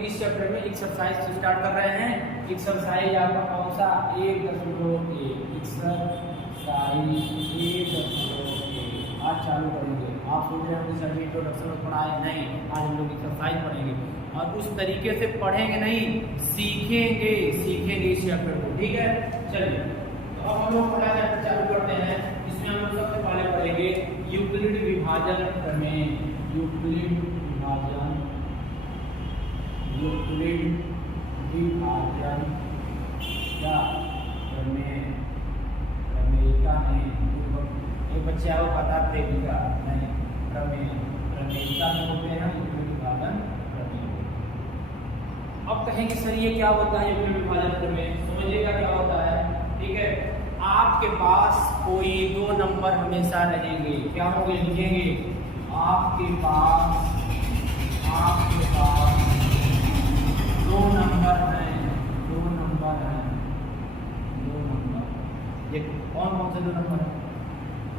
इस चैप्टर में एक्सरसाइज से स्टार्ट कर रहे हैं। एक्सरसाइज आपका कौन सा 1.1 एक्सरसाइज 1.1 आज चालू करेंगे। आप सोच रहे हैं सर इंट्रोडक्शन में पढ़ाए, नहीं, आज हम लोग एक्सरसाइज पढ़ेंगे और उस तरीके से पढ़ेंगे नहीं, सीखेंगे इस चैप्टर को, ठीक है। चलिए तो अब हम लोग पढ़ा चालू करते हैं। इसमें हम लोग सबसे पहले पढ़ेंगे यूक्लिड विभाजन प्रमेय। यूक्लिड विभाजन क्या प्रमेय, प्रमेयिका नहीं, एक बच्चे आओ पता प्रेमिका नहीं, प्रमेयिका में होते हैं यूक्लिड विभाजन प्रमेय। अब कहेंगे सर ये क्या होता है यूक्लिड विभाजन प्रमेय, समझिएगा क्या होता है, ठीक है। आपके पास कोई दो नंबर हमेशा रहेंगे, क्या होंगे लिखेंगे, आपके पास दो नंबर हैं, ये कौन से दो नंबर है।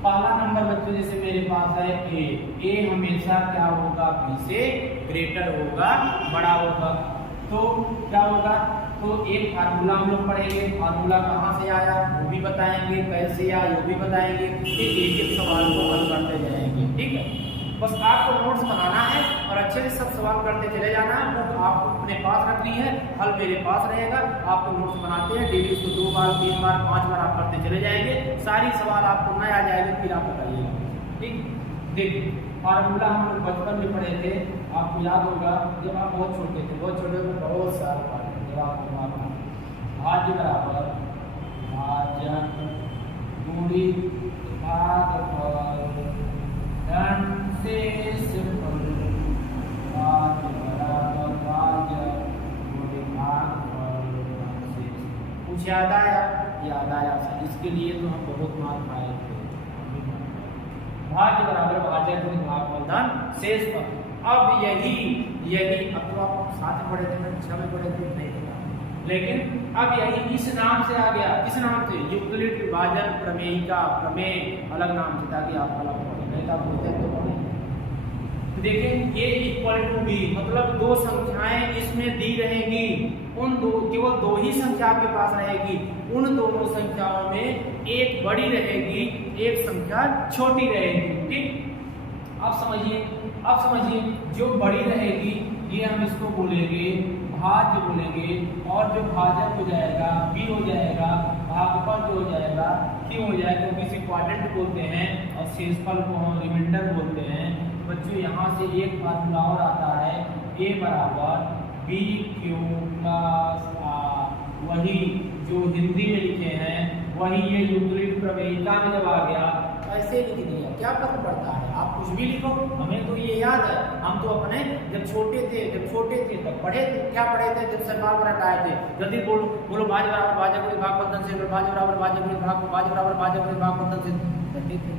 पहला नंबर बच्चों जैसे मेरे पास है ए हमेशा क्या होगा, बी से ग्रेटर होगा, बड़ा होगा। तो क्या होगा, तो एक फार्मूला हम लोग पढ़ेंगे, फार्मूला कहाँ से आया वो भी बताएंगे, कैसे आया वो भी बताएंगे, फिर एक सवाल को हल करते जाएंगे, ठीक है। बस आपको नोट्स बनाना है और अच्छे से सब सवाल करते चले जाना है। बुक आपको अपने पास रखनी है, हल मेरे पास रहेगा, आपको नोट्स बनाते हैं डेली, उसको 2 बार 3 बार 5 बार आप करते चले जाएंगे, सारी सवाल आपको न आ जाएंगे, फिर आप बताइएगा, ठीक। देखिए फार्मूला हम लोग बचपन में पढ़े थे, आपको याद होगा जब आप बहुत छोटे थे, बहुत सारा जब आपको भाज्य बराबर भाजक गुणित भागफल धन शेषफल, भाज्य बराबर भाजक गुणित भागफल धन शेष। कुछ याद आया सर, इसके लिए तो हम बहुत मार खाए थे। भाज्य बराबर भाजक गुणित भागफल धन शेषफल। अब यही अब तो आप साथ में पढ़े थे, कक्षा में पढ़े थे, नहीं पता, लेकिन अब यही इस नाम से आ गया, किस नाम से, यूक्लिड विभाजन प्रमेयिका, प्रमेय अलग नाम से, ताकि आप अलग पढ़े, नहीं तो आप बोलते हैं तो पढ़े। देखिए ये इक्वल टू बी, मतलब दो संख्याएं इसमें दी रहेंगी, उन दो केवल दो ही संख्या आपके पास रहेगी, उन दोनों संख्याओं में एक बड़ी रहेगी, एक संख्या छोटी रहेगी, ठीक। अब समझिए जो बड़ी रहेगी ये हम इसको बोलेंगे भाज्य बोलेंगे, और जो भाजक हो जाएगा बी हो जाएगा, भागफल जो हो जाएगा क्यों हो जाएगा, क्योंकि इसे क्वाड्रेंट बोलते हैं और शेषफल को हम रिमाइंडर बोलते हैं। बच्चों यहाँ से एक फार्मूला और आता है, ए बराबर बी क्यू प्लस आर, वही जो हिंदी में लिखे हैं वही ये यूक्लिड प्रमेयिका में जब आ गया ऐसे लिख दिया, क्या फर्क पड़ता है, आप कुछ भी लिखो, हमें तो ये याद है। हम तो अपने जब छोटे थे तब पढ़े थे, क्या पढ़े थे, जब सरकार पर हटाए थे, जल्दी बोलो भाज्य बराबर भाजक गुणित भागफल धन शेषफल, भाज्य बराबर भाजक गुणित भाज्य बराबर भाजक गुणित भागफल धन शेषफल, करते थे,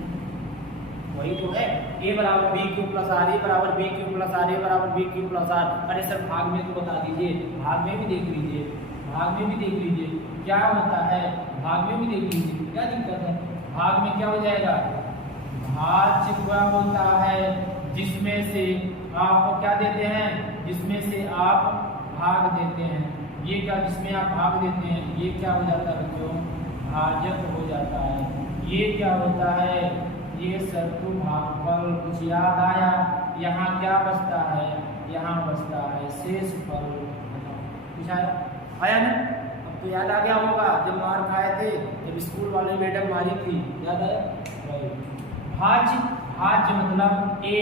वही तो है। ए बराबर बी क्यू प्लस आर, ए बराबर बी क्यू प्लस आर, ए बराबर बी क्यू प्लस आर। अरे सर भाग में तो बता दीजिए, भाग में भी देख लीजिए, क्या होता है, भाग में भी देख लीजिए, क्या दिक्कत है। भाग में क्या हो जाएगा, भाज्य क्या होता है जिसमें से आप क्या देते हैं, जिसमें से आप भाग देते हैं, ये क्या जिसमें आप भाग देते हैं, ये क्या हो जाता है बच्चों, भाजक हो जाता है। ये क्या होता है, ये शत्रु भागफल। कुछ याद आया, यहाँ क्या बचता है, यहाँ बचता है शेषफल। कुछ आया ना, अब तो याद आ गया होगा, जब मार खाए थे, जब स्कूल वाले मैडम मारी थी, याद आया। भाज्य मतलब ए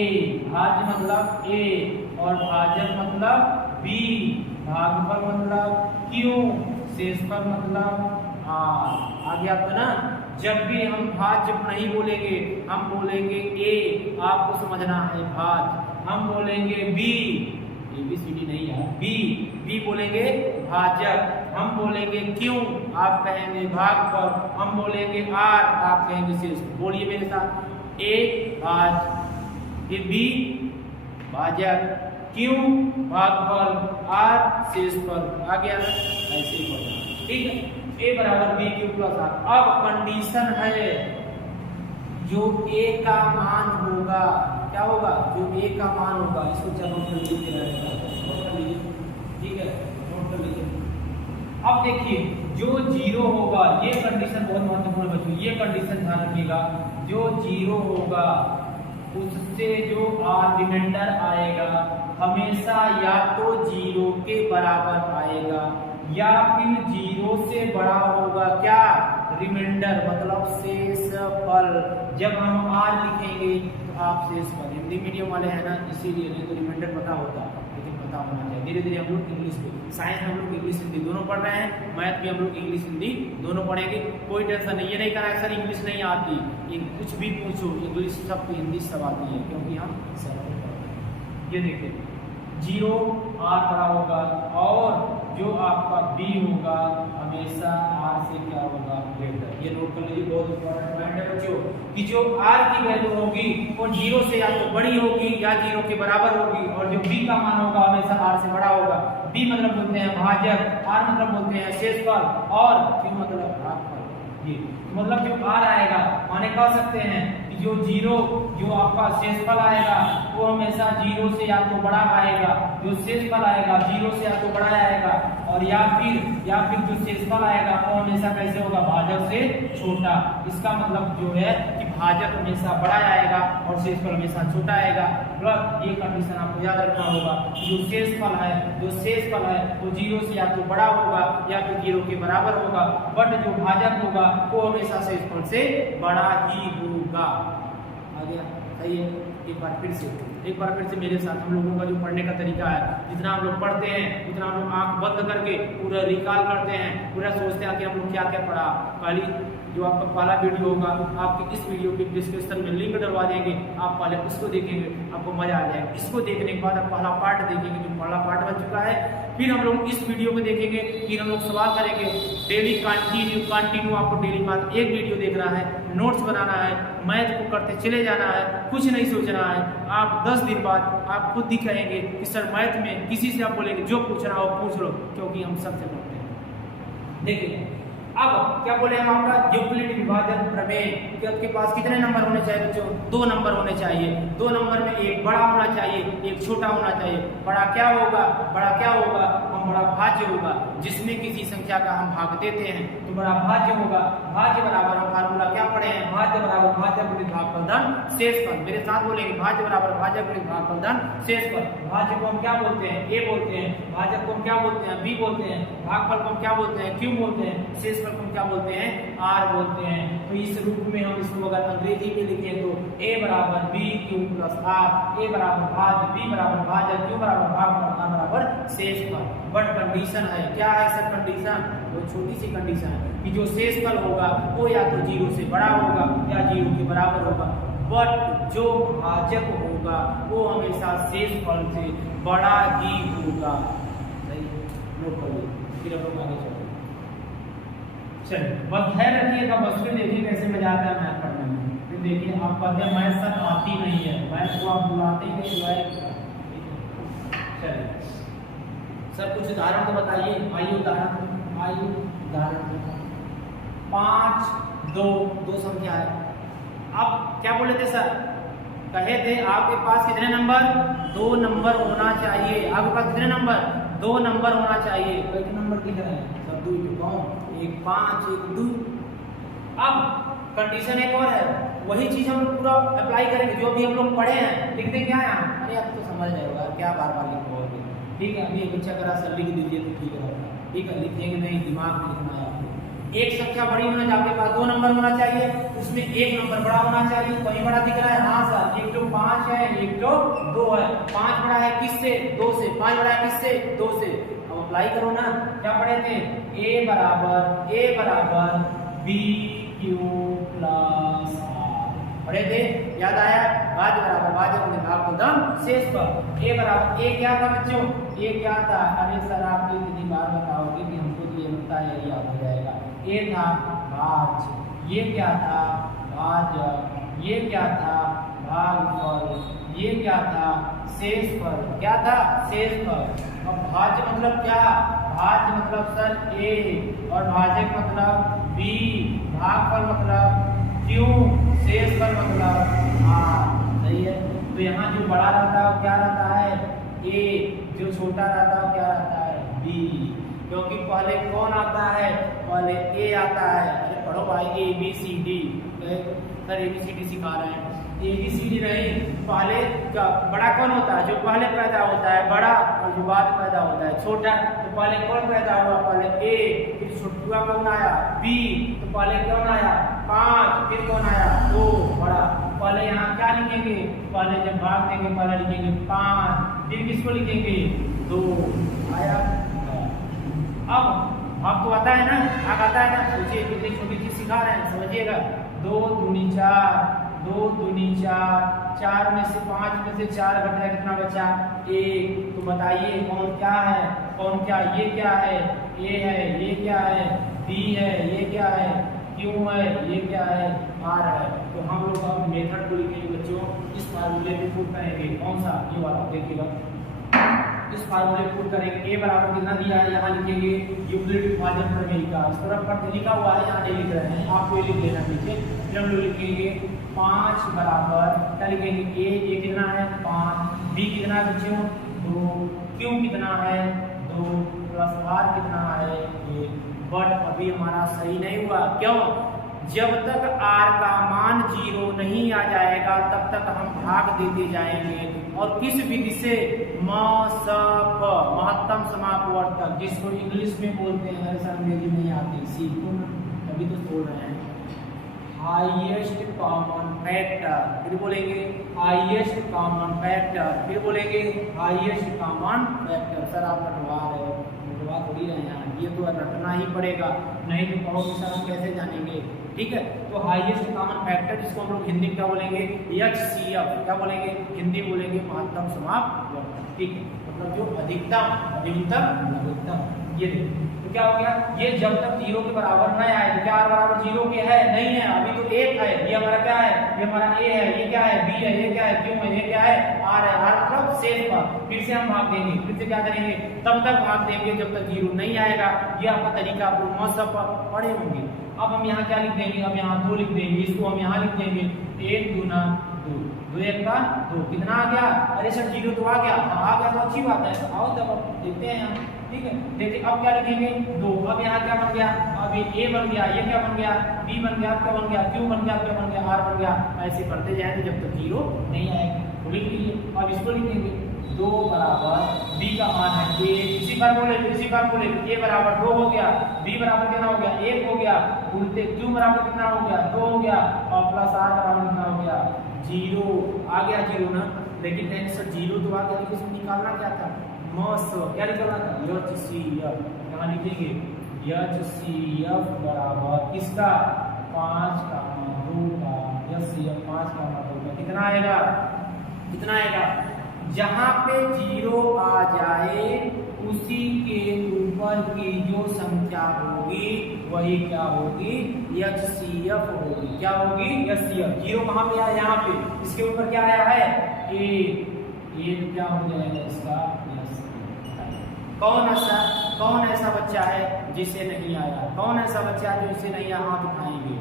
और भाजक मतलब बी, भागफल मतलब क्यू, शेषफल मतलब आर। आ गया आपको ना। जब भी हम भाज्य नहीं बोलेंगे, हम बोलेंगे ए, आपको समझना है भाज्य, हम बोलेंगे बी, ABCD नहीं है, बी बोलेंगे भाजक, हम बोलेंगे क्यू, आप कहेंगे भागफल, हम बोलेंगे आर, आप कहेंगे शेषफल। बोलिए मेरे साथ, ए भाज्य, बी भाजक, क्यू भागफल, आर शेषफल। आ गया ना, ऐसे ही बोलना, ठीक है। ए बराबर बी क्यू प्लस आर। अब कंडीशन है जो ए का मान होगा, क्या होगा, जो ए का मान होगा, इसको चलो लिख के रहेगा। अब देखिए जो जीरो होगा, ये कंडीशन बहुत महत्वपूर्ण बच्चों, ये कंडीशन ध्यान रखिएगा, जो जीरो होगा उससे जो रिमाइंडर आएगा हमेशा या तो जीरो के बराबर आएगा या फिर जीरो से बड़ा होगा। क्या? रिमाइंडर मतलब शेषफल। जब हम आर लिखेंगे तो आप शेषफल, हिंदी मीडियम वाले हैं ना इसीलिए, नहीं तो रिमाइंडर पता होता, लेकिन पता होना चाहिए। धीरे धीरे हम लोग इंग्लिश में, साइंस में हम लोग इंग्लिश हिंदी दोनों पढ़ रहे हैं, मैथ भी हम लोग इंग्लिश हिंदी दोनों पढ़ेंगे, कोई टेंशन नहीं। ये नहीं कहा सर इंग्लिश नहीं आती, कुछ भी पूछो इंग्लिश सब हिंदी सब आती है, क्योंकि हम सब। ये देखिए जीरो आर बड़ा होगा और जो आपका बी होगा हमेशा आर से क्या होगा ग्रेटर। ये नोट कर लीजिए, बहुत इंपॉर्टेंट पॉइंट है बच्चों कि जो आर की वैल्यू होगी वो जीरो से या तो बड़ी होगी या जीरो के बराबर होगी, और जो बी का मान होगा हमेशा आर से बड़ा होगा। बी मतलब बोलते हैं भाजक, आर मतलब बोलते हैं शेषफल, और क्यों मतलब भागफल। ये मतलब जो आर आएगा माने कह सकते हैं कि जो जीरो जो आपका शेषफल आएगा वो हमेशा जीरो से या तो बड़ा आएगा, जो शेषफल आएगा जीरो से या तो बड़ा आएगा, और या फिर जो शेषफल आएगा वो हमेशा कैसे होगा भाजक से छोटा। इसका मतलब जो है कि भाजक हमेशा बड़ा आएगा और शेषफल हमेशा छोटा आएगा। प्लस ये कंडीशन आपको याद रखना होगा कि जो शेषफल है वो जीरो से या तो बड़ा होगा या फिर जीरो के बराबर होगा, बट जो भाजक होगा वो हमेशा शेषफल से बड़ा ही होगा। आ गया? सही है। एक बार फिर से मेरे साथ हम लोगों का जो पढ़ने का तरीका है, जितना हम लोग पढ़ते हैं उतना हम लोग आंख बंद करके पूरा रिकॉल करते हैं, पूरा सोचते हैं कि हम लोग क्या क्या पढ़ा। पहली जो आपका पहला वीडियो होगा आपके इस वीडियो के डिस्क्रिप्शन में लिंक डलवा देंगे, आप पहले उसको देखेंगे, आपको मजा आ जाएगा। इसको देखने के बाद आप पहला पार्ट देखेंगे जो पहला पार्ट बन चुका है, फिर हम लोग इस वीडियो को देखेंगे, फिर हम लोग सवाल करेंगे। डेली कंटिन्यू आपको डेली बात एक वीडियो देखना है, नोट्स बनाना है, मैथ को करते चले जाना है, कुछ नहीं सोचना है। आप 10 दिन बाद आप खुद दिखाएंगे कि सर मैथ में किसी से आप बोलेंगे जो पूछना हो पूछ लो, क्योंकि हम सबसे पढ़ते हैं। देखिए अब क्या बोले हम आपका यूक्लिड विभाजन प्रमेय कि आपके पास कितने नंबर होने चाहिए बच्चों? 2 नंबर होने चाहिए। 2 नंबर में एक बड़ा होना चाहिए, एक छोटा होना चाहिए। बड़ा क्या होगा? हम बड़ा भाज्य होगा, जिसमें किसी संख्या का हम भाग देते हैं तो बड़ा भाज्य होगा। भाज्य बराबर हम फार्मूला क्या पढ़े हैं? भाज्य बराबर भाज्य गुणित भागफल धन शेषफल। मेरे साथ बोलेंगे भाज्य बराबर भाज्य गुणित भागफल धन शेषफल। भाज्य को हम क्या बोलते हैं? ए बोलते हैं। भाजक को हम क्या बोलते हैं? बी बोलते हैं। भागफल को हम क्या बोलते हैं? क्यू बोलते हैं। शेषफल को हम क्या बोलते हैं? आर बोलते हैं। तो इस रूप में हम इसको अगर अंग्रेजी में लिखें तो ए बराबर बी क्यू प्लस आर, ए बराबर भाज्य, बी बराबर भाजक, क्यू बराबर भागफल, आर बराबर शेषफल। बट कंडीशन है, क्या है सर कंडीशन? वो छोटी सी कंडीशन है कि जो शेषफल होगा वो या तो जीरो से बड़ा होगा या जीरो के बराबर होगा, बट जो भाजक होगा वो हमेशा शेषफल से बड़ा ही होगा। सही नोट कर लीजिए, फिर हम लोग आगे चलते हैं। चलिए बस ध्यान रखिएगा, बस फिर देखिए कैसे मजा आता है मैथ पढ़ने में। फिर देखिए आप कहते हैं मैथ सर आती नहीं है, मैथ को आप बुलाते ही नहीं। चलिए सर कुछ उदाहरण तो बताइए। आइए उदाहरण 5 2 संख्या है। अब क्या बोले थे सर? कहे थे आपके पास कितने नंबर? 2 नंबर होना चाहिए। आपके पास कितने नंबर? 2 नंबर होना चाहिए। कितने नंबर दिख रहे हैं? सब 2 1 5 1 2। अब कंडीशन एक और है, वही चीज हम लोग पूरा अप्लाई करेंगे जो भी हम लोग पढ़े हैं। लिखते क्या है? अरे आप तो समझ जाएगा क्या बार बार लिखोगे। ठीक है, अभी बच्चा करा सर लिख दीजिए तो ठीक है। ठीक है, लिखेंगे नहीं, दिमाग में लिखना है आपको। एक संख्या बड़ी होना चाहिए, आपके पास 2 नंबर होना चाहिए, उसमें एक नंबर बड़ा होना चाहिए। कहीं बड़ा दिख रहा है? हाँ सर, एक तो 5 है, एक तो 2 है। 5 बड़ा है किससे? 2 से। 5 बड़ा है किससे? 2 से। अब अप्लाई करो ना, क्या पढ़े थे? ए बराबर बी क्यू प्लस आर पढ़े थे, याद आया? भाज्य बराबर भाज्य गुणित भागफल धन शेषफल। ए बराबर ए क्या था बच्चों? ए क्या था? अरे सर आप कितनी बार बताओगे कि हमको तो ये लगता है याद हो जाएगा। ए था भाज्य, ये क्या था? भाजक, ये क्या था? भागफल, ये क्या था? शेषफल। क्या था? शेषफल। अब भाज्य मतलब क्या? भाज्य मतलब सर ए, और भाजक मतलब बी, भागफल मतलब क्यू, शेषफल मतलब आर। सही है। तो यहाँ जो बड़ा रहता है वो क्या रहता है? ए, जो छोटा रहता है वो क्या रहता है? बी। क्योंकि पहले कौन आता है, पहले ए आता है। अरे पढ़ो भाई, ABCD, सर ABCD सिखा रहे हैं, ABCD नहीं, पहले का बड़ा कौन होता है, जो पहले पैदा होता है बड़ा, और जो बाद में पैदा होता है छोटा। तो पहले कौन पैदा हुआ, पहले A, फिर छोटा कौन आया B, तो पहले कौन आया 5, फिर कौन आया 2 बड़ा। पहले यहाँ क्या लिखेंगे, पहले जब भाग देंगे पहले लिखेंगे 5, फिर किसको लिखेंगे 2 आया। अब आपको आता है ना, आप आता है ना, सोचिए कितनी छोटी चीज सिखा रहे हैं, समझिएगा। 2 दूनी 4, 2 दूनी 4, 4 में से 5 में से 4 घटा कितना बचा 1। तो बताइए कौन क्या है, कौन क्या, ये क्या है A है, ये क्या है B है, ये क्या है Q है, ये क्या है R है। तो हम लोग अब मेथड को लिखेंगे बच्चों, इस फार्मूले में पुट करेंगे, कौन सा, ये वाला देखिएगा। इस फार्मूले को पुट करेंगे, A बराबर कितना दिया है, यहाँ लिखेंगे यूक्लिड विभाजन प्रमेय का, इस तरफ पर लिखा हुआ है, यहाँ नहीं लिख रहे हैं, आपको ये लिख लेना नीचे। फिर हम लोग लिखेंगे 5 बराबर क्या लिखेंगे, A कितना है 5, B कितना है बच्चों 2, Q कितना है 2, प्लस R कितना है 1। बट अभी हमारा सही नहीं हुआ, क्यों, जब तक R का मान 0 नहीं आ जाएगा तब तक हम भाग देते जाएंगे। और किस विधि से, MSF, महत्तम समापवर्तक, जिसको इंग्लिश में बोलते हैं, हर अंग्रेजी नहीं आती, सीखो ना, तभी तो बोल रहे हैं। हाईएस्ट कॉमन फैक्टर, फिर बोलेंगे हाईएस्ट कॉमन फैक्टर, फिर बोलेंगे हाईएस्ट कॉमन फैक्टर। सर आप रटवा रहे हो, रटवा थोड़ी रहे हैं, ये तो रटना ही पड़ेगा, नहीं तो कहोगे सर हम कैसे जानेंगे। ठीक है, तो हाईएस्ट कॉमन फैक्टर जिसको हम लोग हिंदी में क्या बोलेंगे, HCF, क्या बोलेंगे हिंदी बोलेंगे महत्तम समापवर्तक। ठीक है, मतलब जो अधिकतम, न्यूनतम, लघुत्तम। ये देखो तो क्या हो गया, ये जब तक 0 के बराबर न आए, तो क्या R बराबर 0 के है, नहीं है, अभी तो 1 है, ये हमारा क्या है, ये हमारा A है, ये क्या है B है, ये क्या है Q है, ये क्या है R है, R मतलब शेष पर। फिर से हम भाग देंगे, फिर से क्या करेंगे, तब तक भाग देंगे जब तक 0 नहीं आएगा। ये आपका तरीका आप लोग मौसम पर पढ़े होंगे। अब हम यहाँ क्या लिख देंगे, अब यहाँ 2 लिख देंगे, इसको हम यहाँ लिख देंगे 1 दूना 2, 2 1 का 2, कितना आ गया, अरे सर 0 तो आ गया, आ गया तो अच्छी बात है, आओ तब देखते हैं यहाँ। ठीक है, देखिए अब क्या लिखेंगे 2, अब यहाँ क्या बन गया, अब ये A बन गया, ये क्या बन गया B बन गया, क्या बन गया Q बन गया, क्या बन गया R बन गया। ऐसे करते जाएंगे जब तक 0 नहीं आएगा। तो लिख लीजिए, अब इसको लिखेंगे 2 बराबर B का मान है A, इसी फार्मूले A बराबर 2 हो गया, B बराबर कितना हो गया 1 हो गया, उल्टे Q बराबर कितना हो गया 2 हो गया, और प्लस R बराबर कितना हो गया 0 आ गया 0 ना। लेकिन सर 0 तो आ गया, लेकिन इसको निकालना क्या था, क्या निकालना था, HCF। यहाँ लिखेंगे HCF बराबर किसका 5 का मान 2 का, HCF 5 का मान 2 का, कितना आएगा, कितना आएगा, जहाँ पे 0 आ जाए उसी के ऊपर की जो संख्या होगी वही क्या होगी, HCF होगी। क्या होगी, HCF। 0 कहाँ पे आया, यहाँ पे, इसके ऊपर क्या आया है A क्या हो जाएगा इसका, कौन ऐसा बच्चा है जिसे नहीं आया, कौन ऐसा बच्चा है जो इसे नहीं आया, हाथ उठाएंगे।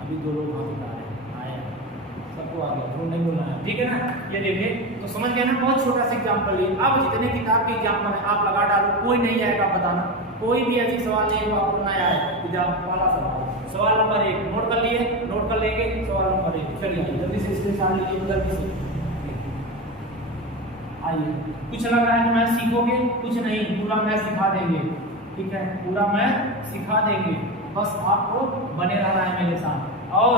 अभी 2 लोग हाथ उठा रहे हैं, आया सबको आ गया, तो नहीं बोलना है, ठीक है ना। ये देखिए तो समझ गए ना, बहुत छोटा सा एग्जाम्पल है। अब जितने किताब के एग्जाम्पल है आप लगा डालो, कोई नहीं आएगा बताना, कोई भी ऐसी सवाल नहीं है आपको ना आए। एग्जाम्पल वाला सवाल नंबर 1 नोट कर लिए, नोट कर लेंगे सवाल नंबर 1। चलिए जल्दी से इसके साथ लिखिए, जल्दी से आइए। कुछ लग रहा है कि मैथ सीखोगे, कुछ नहीं, पूरा मैथ सिखा देंगे। ठीक है, पूरा मैथ सिखा देंगे, बस आपको बने रहना है मेरे साथ। और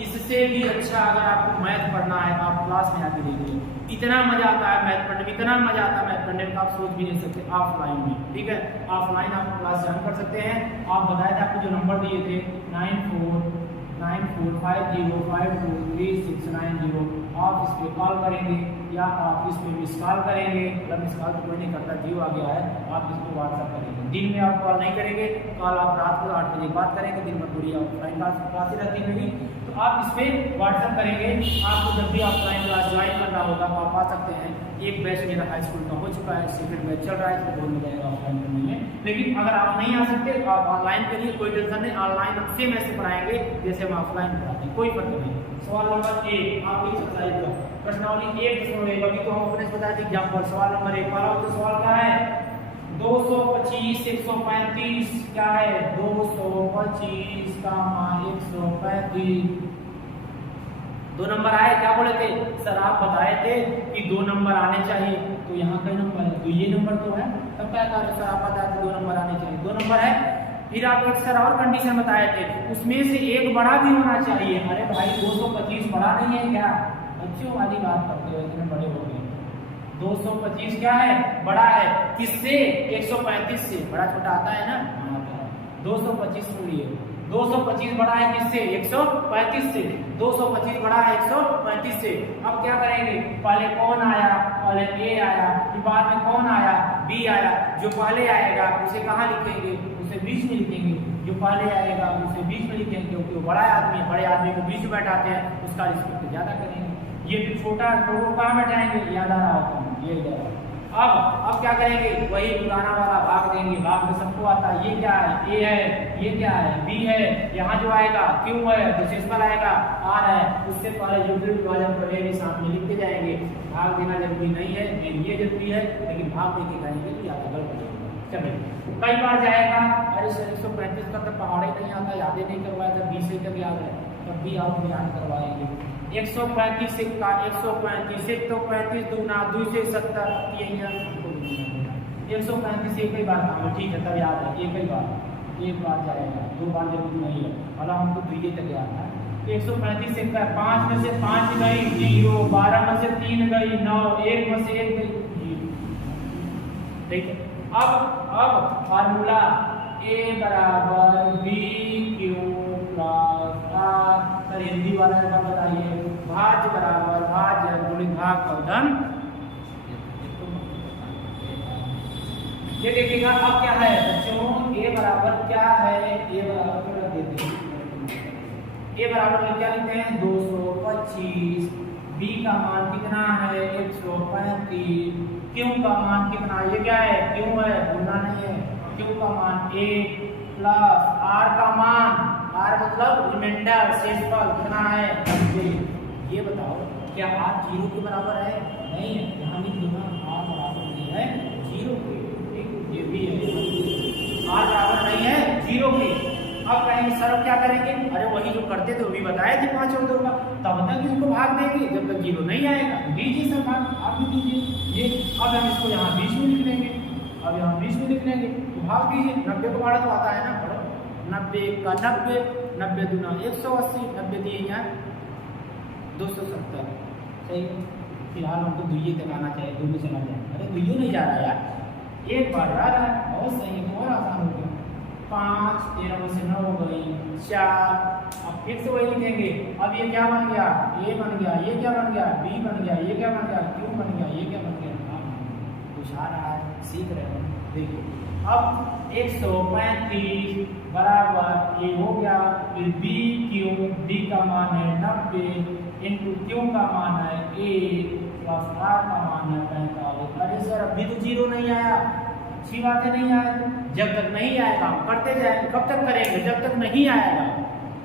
इससे भी अच्छा अगर आपको मैथ पढ़ना है तो आप क्लास में आके देखिए, इतना मजा आता है मैथ पढ़ने में, इतना मजा आता है मैथ पढ़ने में, आप सोच भी नहीं सकते ऑफलाइन में। ठीक है, ऑफलाइन आप क्लास ज्वाइन कर सकते हैं। आप बताए थे, आपको जो नंबर दिए थे 9494523690, आप इस पे कॉल करेंगे या आप इस पे मिस कॉल करेंगे। मतलब मिस कॉल तो कोई नहीं करता, जीरो आ गया है, आप इसको व्हाट्सएप करेंगे। दिन में आप कॉल नहीं करेंगे, कॉल आप रात को 8 बजे बात करेंगे, दिन में पूरी ऑफलाइन क्लास रहती होगी, तो आप इस पे व्हाट्सएप करेंगे। आपको जब भी ऑफलाइन क्लास ज्वाइन करना होगा तो आप आ सकते हैं। एक बैच मेरा हाई स्कूल का हो चुका है, सेकंड बैच चल रहा है, इसको बोल जाएगा ऑफलाइन करने में। लेकिन अगर आप नहीं आ सकते तो आप ऑनलाइन करिए, कोई टेंशन नहीं, ऑनलाइन सेम ऐसे पढ़ाएंगे जैसे हम ऑफलाइन पढ़ाते हैं, कोई फर्क नहीं। सवाल नंबर 1 आपकी एक्सरसाइज का प्रश्नावली 1.1, अभी तो हम अपने बताए थे एग्जाम्पल। सवाल नंबर 1 वाला तो सवाल क्या है, 225 से 135 क्या है 225 का 135। 2 नंबर आए, क्या बोले थे सर आप बताए थे कि 2 नंबर आने चाहिए, तो यहाँ कई नंबर है, तो ये नंबर तो है, तब क्या कहा सर आप बताए थे 2 नंबर आने चाहिए, 2 नंबर है। फिर आप एक सर और कंडीशन बताए थे, उसमें से एक बड़ा भी होना चाहिए। अरे भाई 225 बड़ा नहीं है क्या, बच्चों वाली बात करते हो, इतने बड़े हो गए। 225 क्या है बड़ा है, किससे 135 से, बड़ा छोटा आता है ना, 225 के लिए 225 बड़ा है किससे 135 से, 225 बड़ा है 135 से। अब क्या करेंगे, पहले कौन आया, पहले ए आया, फिर बाद में कौन आया बी आया, जो पहले आएगा उसे कहाँ लिखेंगे, उसे बीच में लिखेंगे, जो पहले आएगा उसे बीच में लिखेंगे, क्योंकि वो बड़ा आदमी है, बड़े आदमी को बीच में बैठाते हैं, उसका रिस्पेक्ट ज्यादा करेंगे। ये भी छोटा लोगों को कहाँ बैठाएंगे, याद आ रहा होता है ये इधर। अब क्या करेंगे, वही पुराना वाला भाग देंगे, भाग में सबको आता है, ये क्या है ए है, ये क्या है बी है, यहाँ जो आएगा क्यू है, तो शेषफल आएगा आर है, उससे पहले जो भी विभाजन करेंगे साथ में लिखते जाएंगे। भाग देना जरूरी नहीं है, ये जरूरी है, लेकिन भाग देके करेंगे तो याद गलत हो जाएगा। चलिए कई बार जाएगा, अरे सर 135 का तो पहाड़ ही नहीं आता, याद ही नहीं करवाया था, 20 से तक याद है, तब भी आप याद करवाएंगे। 135 का 135 एक तो 35 दूना 2 से 70, ये 135 एक ही बार काम है, ठीक है तब याद है, एक बार जाएगा, 2 बार जरूर नहीं है, वाला हमको 2 तक याद है। 135 से 5 में से 5 गई 0, 12 में से 3 गई 9, 1 में से 1 गई 0, ठीक है। अब फार्मूला a बराबर b q plus r, sir Hindi वाला का बताइए, भाज्य बराबर भाज्य गुणित भाग का धन। ये देखिएगा अब क्या है बच्चों, a बराबर क्या है, a बराबर रख देते हैं, a बराबर में क्या लिखते हैं 225, b का मान कितना है 135, q का मान कितना, ये क्या है q है, भूलना नहीं है, q का मान 1 प्लस r का मान, r मतलब रिमाइंडर शेषफल कितना है 90। ये बताओ क्या r 0 के बराबर है, नहीं है, यहाँ लिख दूंगा r बराबर नहीं है 0 के, ठीक ये भी है, r बराबर नहीं है 0 के। अब कहेंगे सर क्या करेंगे, अरे वही जो करते थे वो भी बताए थे 5 और 2 का, तब तक इसको भाग देंगे, जब तक 0 नहीं आएगा दीजिए सर भाग, आप भी दीजिए ये। अब हम इसको यहाँ बीच में लिख लेंगे, अब यहाँ बीच में लिख लेंगे, तो भाग दीजिए, 90 को भाड़ा तो आता है ना, 90 का 90, 90 दूना 180, 90 दिए यहाँ 270, सही। फिलहाल हमको 2 तक आना चाहिए, 2 में चला जाए, अरे 2 नहीं जा रहा यार, एक बार जा रहा है, बहुत सही है, और आसान हो गया। 5 13 में से 9 हो गई 4, अब फिर से वही लिखेंगे, अब ये क्या बन गया a बन गया, ये क्या बन गया b बन गया, ये क्या बन गया q बन गया, ये क्या बन गया, कुछ आ रहा है, सीख रहे हैं। देखिए अब 135 बराबर ये हो गया, फिर b q, b का मान है 90 इंटू q का मान है 1 प्लस r का मान है 45। अरे सर अभी तो 0 नहीं आया, अच्छी बात है नहीं आया, जब तक नहीं आएगा हम करते जाएंगे, कब तक करेंगे जब तक नहीं आएगा,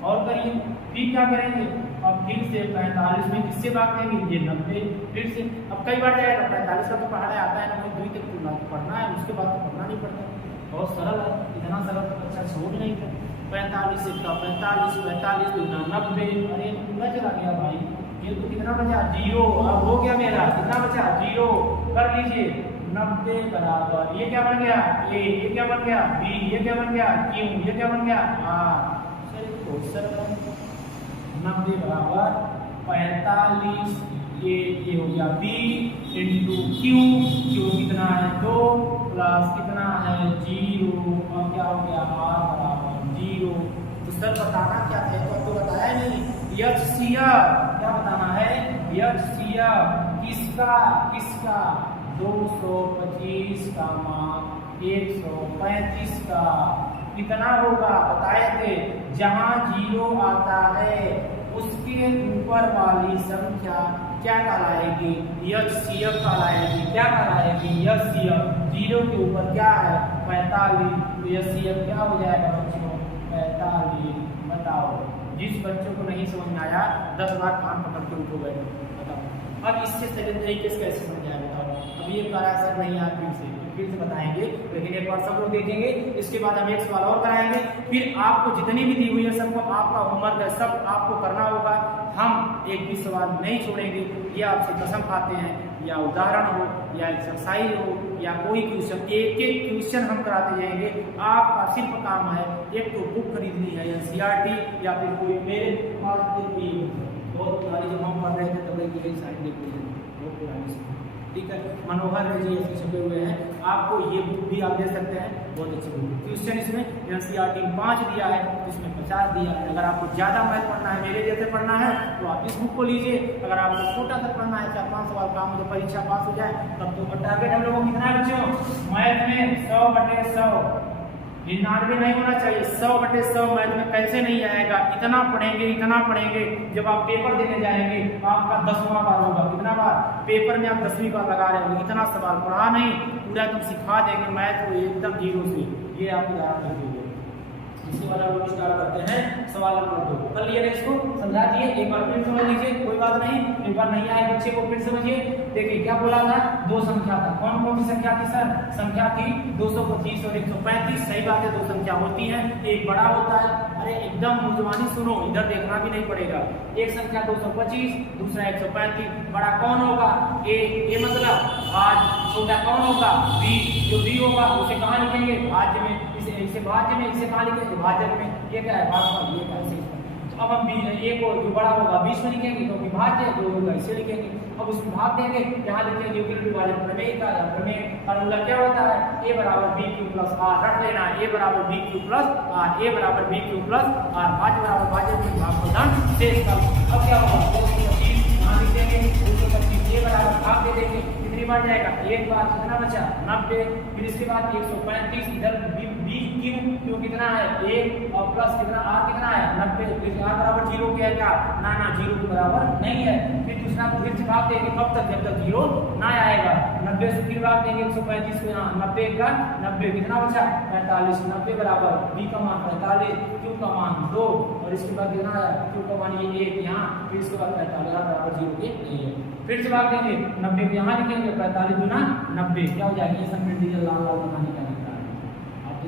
और करिए फिर क्या करेंगे, अब फिर से 45 में किससे भाग देंगे, ये 90, फिर से अब कई बार जाएगा, 45 का तो पहाड़ा आता है ना, कोई 2 तक पढ़ना है, उसके बाद तो पढ़ना नहीं पड़ता, बहुत सरल है, इतना सरल तो अच्छा छोड़ नहीं था। 45 से 45 45 दूना 90, अरे पूरा चला गया भाई, ये तो कितना बचा 0, अब हो गया मेरा कितना बचा 0, कर लीजिए 90 बराबर ये क्या बन गया a, ये क्या बन गया b, ये क्या बन गया q, ये क्या बन गया r। चलिए बहुत सरल है, 90 बराबर 45, ये हो गया b इंटू q कितना है 2 प्लस कितना है 0, और क्या हो गया r बराबर 0। तो सर बताना क्या था, तो आपको बताया नहीं, HCF क्या बताना है, HCF किसका 225 का मान 135 का कितना होगा बताए थे, जहां 0 आता है उसके ऊपर वाली संख्या क्या कहलाएगी, HCF कहलाएगी, क्या कहलाएगी HCF, 0 के ऊपर क्या है 45, तो HCF क्या हो जाएगा बच्चों 45। बताओ जिस बच्चों को नहीं समझ में आया 10 बार कान पकड़ के उठो बैठो, बताओ अब इससे सेकंड तरीके से कैसे समझ आया बताओ। अब ये करा सर नहीं यार, फिर से बताएंगे, लेकिन एक एक बार सब लोग देखेंगे, इसके बाद हम एक सवाल और कराएंगे। फिर आपको जितनी भी दी हुई है सबको आपका होमवर्क है, सब आपको करना होगा। हम एक भी सवाल नहीं छोड़ेंगे, ये आपसे कसम खाते हैं। या उदाहरण हो या एक्सरसाइज हो या कोई क्वेश्चन, एक एक क्वेश्चन हम कराते जाएंगे। आपका सिर्फ काम है एक तो बुक खरीदनी है NCERT या फिर कोई मेरे पास बहुत पुरानी, जब हम पढ़ रहे थे तब की साइड देखते हैं बहुत पुरानी, ठीक है। मनोहर जी ऐसे छपे हुए हैं, आपको ये बुक भी आप दे सकते हैं, बहुत अच्छी बुक। क्वेश्चन इसमें NCERT 5 दिया है, इसमें 50 दिया है। अगर आपको ज़्यादा मैथ पढ़ना है, मेरे जैसे पढ़ना है, तो आप इस बुक को लीजिए। अगर आपको छोटा सा पढ़ना है, 4-5 सवाल काम हो, परीक्षा पास हो जाए, तब तो टारगेट हम लोगों को कितना है बच्चों मैथ में 100/100, 99 नहीं होना चाहिए। 100/100 मैथ में कैसे नहीं आएगा? इतना पढ़ेंगे, जब आप पेपर देने जाएंगे आपका 10वां बार होगा। कितना बार? पेपर में आप 10वीं बार लगा रहे होंगे। इतना सवाल पढ़ा नहीं, पूरा तुम सिखा देंगे मैथ को एकदम जीरो से। ये आप याद रखिए। इसके बाद हम लोग स्टार्ट करते हैं सवाल नंबर 2। कर लिए इसको, समझा दिए, एक बार फिर समझ लीजिए, कोई बात नहीं। एक बार नहीं आए बच्चे को फिर समझिए। देखिए क्या बोला था, 2 संख्या था। कौन कौन सी संख्या थी सर? संख्या थी 225 और 135। सही बात है, 2 संख्या होती है, एक बड़ा होता है। अरे एकदम मुजवानी सुनो, इधर देखना भी नहीं पड़ेगा। एक संख्या 225, दूसरा 135। बड़ा कौन होगा? ए मतलब आज, छोटा कौन होगा? बी। जो बी होगा उसे कहाँ लिखेंगे? भाज्य में। इसे भाज्य में, इसे कहाँ लिखेंगे? भाजक में। ये क्या है? भागफल। ये क्या है? तो अब हम ए को जो बड़ा होगा 20 में लिखेंगे, क्योंकि भाज्य जो होगा इसे लिखेंगे। अब उसमें भाग देंगे, यहाँ लिखेंगे यूक्लिड विभाजन प्रमेय का प्रमेय। फॉर्मूला क्या होता है? a = bq + r। रख लेना, a = bq + r, a = bq + r। भाज्य बराबर भाज्य में भागफल शेष का। अब क्या होगा? 225 यहाँ लिख देंगे, 225 a बराबर भाग दे देंगे, कितनी बार जाएगा? एक बार। कितना बचा? 90। फिर इसके बाद 135, इधर क्यों कितना है? 1 और प्लस कितना r कितना है? 90। फिर r बराबर 0 क्या है? क्या ना 0 के बराबर नहीं है। फिर दूसरा फिर से भाग देंगे, कब तक? जब तक 0 ना आएगा। 90 से फिर भाग देंगे 135 को, यहाँ 90 का 90, कितना बचा? 45। 90 बराबर b का मान 45, q का मान 2 और इसके बाद कितना आया? q का मान ये 1 यहाँ, फिर इसके बाद 45 बराबर 0 के नहीं है। फिर से भाग देंगे 90 को यहाँ लिखेंगे, 45 गुना 90 क्या हो जाएगा? ये सब मिल दीजिए, लाल लाल बनाने का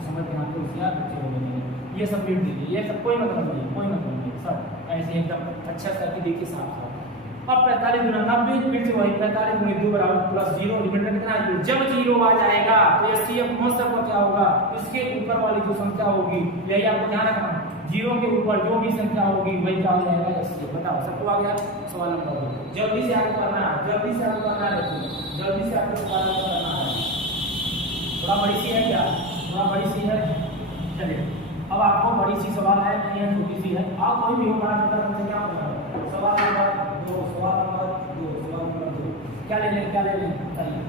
समझ में आपको होशियार बच्चे हो गए। ये सब मिट दीजिए, ये सब कोई मतलब नहीं, कोई मतलब नहीं, सब ऐसे एकदम अच्छा सा कि देखिए साफ। अब 45 गुना 90, फिर से वही 45 गुना 2 बराबर +0। रिमाइंडर कितना है? जब 0 आ जाएगा तो SCF मौसम का क्या होगा? इसके ऊपर वाली जो संख्या होगी, यही आपको ध्यान रखना, 0 के ऊपर जो भी संख्या होगी वही क्या हो जाएगा? SCF। बताओ सबको आ गया? सवाल नंबर 2 जल्दी से आगे करना है, जल्दी से आगे करना है, जल्दी से आपको सवाल करना है। थोड़ा बड़ी सी है क्या? थोड़ा बड़ी सी है। चलिए अब आपको बड़ी सी सवाल है, नहीं है छोटी सी है, आप कोई भी हो, बड़ा छोटा तुमसे क्या होगा? सवाल नंबर 2, सवाल नंबर 2 क्या ले लें? बताइए,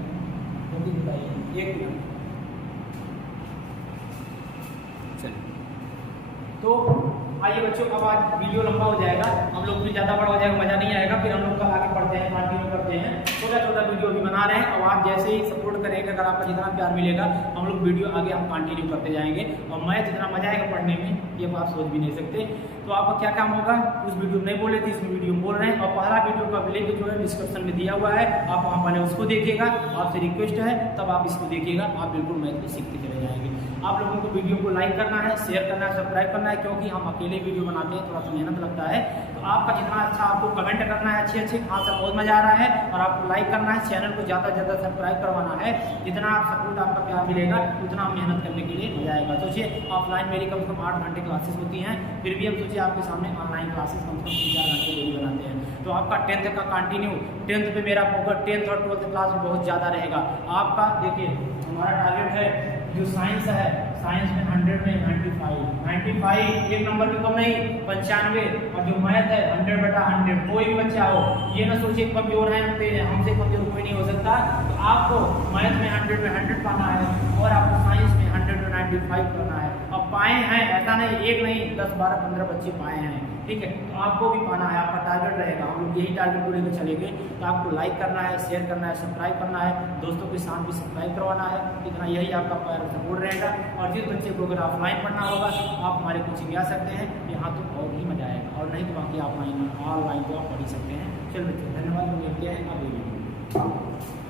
जल्दी बताइए, 1 मिनट। चलिए तो आइए बच्चों, अब आज वीडियो लंबा हो जाएगा, हम लोग भी ज़्यादा बड़ा हो जाएगा, मज़ा नहीं आएगा। फिर हम लोग कल आगे पढ़ते हैं, कंटिन्यू करते हैं। छोटा वीडियो भी बना रहे हैं और आप जैसे ही सपोर्ट करेंगे, अगर आपका जितना प्यार मिलेगा, हम लोग वीडियो आगे हम कंटिन्यू करते जाएंगे। और मैं जितना मजा आएगा पढ़ने में, ये आप सोच भी नहीं सकते। तो आपका क्या काम होगा? उस वीडियो में नहीं बोले थे, इसमें वीडियो में बोल रहे हैं। और पहला वीडियो का लिंक जो है डिस्क्रिप्शन में दिया हुआ है, आप वहाँ पहले उसको देखिएगा। आपसे रिक्वेस्ट है तब आप इसको देखिएगा, आप बिल्कुल मैथ को सीखते चले जाएंगे। आप लोगों को वीडियो को लाइक करना है, शेयर करना है, सब्सक्राइब करना है, क्योंकि हम अकेले वीडियो बनाते हैं, थोड़ा सा मेहनत लगता है। तो आपका जितना अच्छा, आपको कमेंट करना है अच्छे हाँ सर बहुत मजा आ रहा है, और आपको लाइक करना है, चैनल को ज़्यादा से ज़्यादा सब्सक्राइब करवाना है। जितना आप सपोर्ट आपका प्यार मिलेगा उतना हम मेहनत करने के लिए मजा आएगा। सोचिए ऑफलाइन मेरी कम से कम 8 घंटे क्लासेस होती हैं, फिर भी हम सोचिए आपके सामने ऑनलाइन क्लासेस कम से कम 3-4 घंटे डेली बनाते हैं। तो आपका 10th का कंटिन्यू, 10th पे मेरा फोकस 10th और 12th क्लास में बहुत ज़्यादा रहेगा आपका। देखिए हमारा टारगेट है जो साइंस है, साइंस में 100 में 95 एक नंबर भी कम नहीं, 95। और जो मैथ है 100/100। कोई भी बच्चा हो, ये ना सोचिए कमजोर है, हमसे कमजोर कोई नहीं हो सकता। तो आपको मैथ में 100 में 100 पाना है और आपको साइंस में 100 में 95 करना है। अब पाए हैं, ऐसा नहीं, एक नहीं 10, 12, 15 बच्चे पाए हैं, ठीक है। तो आपको भी पाना है, आपका टारगेट रहेगा, हम लोग यही टारगेट को लेकर चलेंगे। तो आपको लाइक करना है, शेयर करना है, सब्सक्राइब करना है, दोस्तों के साथ भी सब्सक्राइब करवाना है। इतना यही आपका सपोर्ट रहेगा। और जिस बच्चे को अगर ऑफलाइन पढ़ना होगा आप हमारे कोचिंग आ सकते हैं, यहाँ तो और भी मजा आएगा। और नहीं तो बाकी ऑनलाइन तो आप पढ़ ही सकते हैं। चलो बच्चों धन्यवाद, मिलते हैं अगले वीडियो में।